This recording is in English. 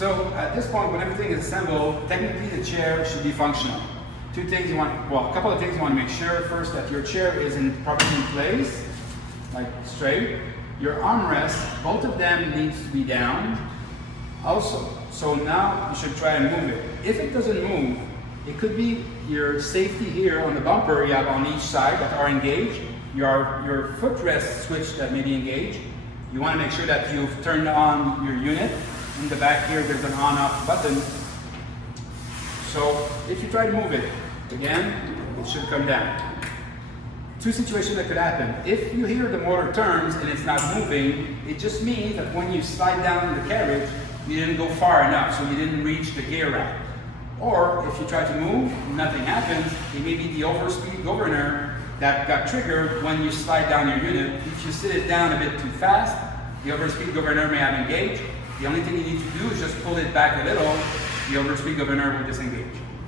So at this point, when everything is assembled, technically the chair should be functional. Two things you want, well, a couple of things you want to make sure. First, that your chair is properly in place, like straight. Your armrest, both of them needs to be down. Also, so now you should try and move it. If it doesn't move, it could be your safety here on the bumper you have on each side that are engaged. Your footrest switch that may be engaged. You want to make sure that you've turned on your unit. In the back here, there's an on-off button. So if you try to move it, again, it should come down. Two situations that could happen. If you hear the motor turns and it's not moving, it just means that when you slide down the carriage, you didn't go far enough, so you didn't reach the gear rack. Or if you try to move, nothing happens, it may be the overspeed governor that got triggered when you slide down your unit. If you sit it down a bit too fast, the overspeed governor may have engaged. The only thing you need to do is just pull it back a little, the overspeed governor will disengage.